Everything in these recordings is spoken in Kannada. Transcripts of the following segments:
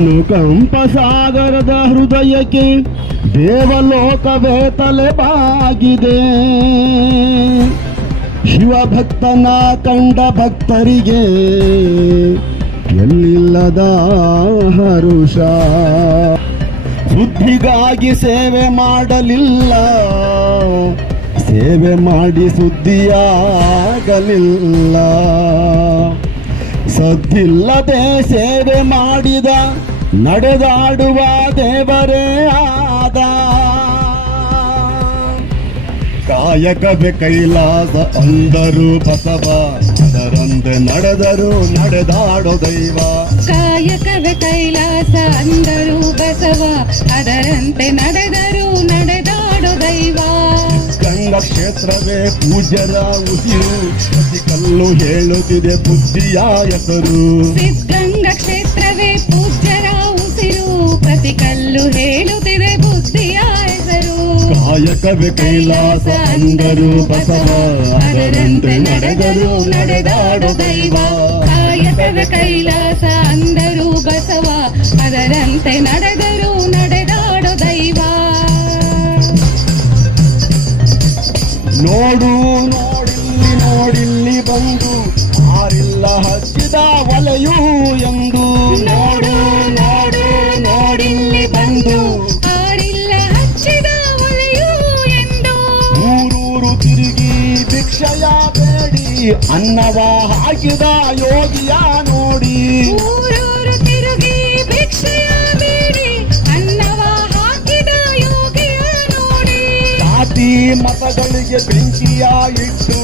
ನುಕಂಪ ಸಾಗರದ ಹೃದಯಕ್ಕೆ ದೇವಲೋಕವೇ ತಲೆ ಬಾಗಿದೆ. ಶಿವಭಕ್ತನ ಕಂಡ ಭಕ್ತರಿಗೆ ಎಲ್ಲಿಲ್ಲದ ಹರುಷ? ಸುದ್ದಿಗಾಗಿ ಸೇವೆ ಮಾಡಲಿಲ್ಲ. ಸೇವೆ ಮಾಡಿ ಸುದ್ದಿಯಾಗಲಿಲ್ಲ. ಸದ್ದಿಲ್ಲದೆ ಸೇವೆ ಮಾಡಿದ ನಡೆದಾಡುವ ದೇವರೇ ಆದ. ಕಾಯಕವೇ ಕೈಲಾಸ ಅಂದರು ಬಸವ ಅದರಂತೆ ನಡೆದರು ನಡೆದಾಡೋ ದೈವ. ಕಾಯಕವೇ ಕೈಲಾಸ ಅಂದರು ಬಸವ ಅದರಂತೆ ನಡೆದರು ನಡೆದಾಡೋ ದೈವ. ಗಂಗ ಕ್ಷೇತ್ರವೇ ಪೂಜ್ಯರ ಉಸಿರು ಕಲ್ಲು ಹೇಳುತ್ತಿದೆ ಬುದ್ಧಿಯ ಹೆಸರು. ಕಾಯಕವೇ ಕೈಲಾಸ ಅಂದರು ಬಸವ ಅದರಂತೆ ನಡೆದರು ನಡೆದಾಡು ದೈವ. ಕಾಯಕವೇ ಕೈಲಾಸ ಅಂದರು ಬಸವ ಅದರಂತೆ ನಡೆದರು ನಡೆದಾಡು ದೈವ. ನೋಡು ನೋಡಿಲ್ಲಿ ನೋಡಿಲ್ಲಿ ಬಂದು ಆರಿಲ್ಲ ಹಚ್ಚಿದ ಒಲೆಯು ಎಂದು. ನೋಡು ನೋಡು ನೋಡಿಲ್ಲಿ ಬಂದು ತಿರುಗಿ ಭಿಕ್ಷಯ ಬೇಡಿ ಅನ್ನವ ಹಾಕಿದ ಯೋಗಿಯ ನೋಡಿ. ಊರೂರು ತಿರುಗಿ ಭಿಕ್ಷೆಯ ಬೇಡಿ ಅನ್ನವ ಹಾಕಿದ ಯೋಗಿಯ ನೋಡಿ. ಜಾತಿ ಮತಗಳಿಗೆ ಬೆಂಕಿಯ ಇಟ್ಟು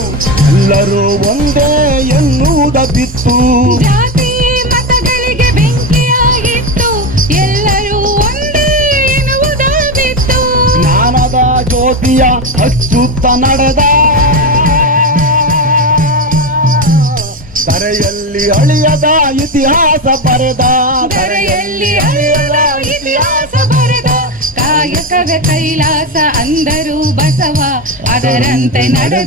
ಎಲ್ಲರೂ ಒಂದೇ ಎನ್ನುವುದ ಬಿತ್ತು ಜಾತಿ ಜ್ಯೋತಿಯ ಹಚ್ಚುತ್ತ ನಡೆದ ಕರೆಯಲ್ಲಿ ಅಳಿಯದ ಇತಿಹಾಸ ಬರೆದ. ಕರೆಯಲ್ಲಿ ಅಳಿಯದ ಇತಿಹಾಸ ಬರೆದ. ಕಾಯಕದ ಕೈಲಾಸ ಅಂದರು ಬಸವ. ಅದರಂತೆ ನಡೆದ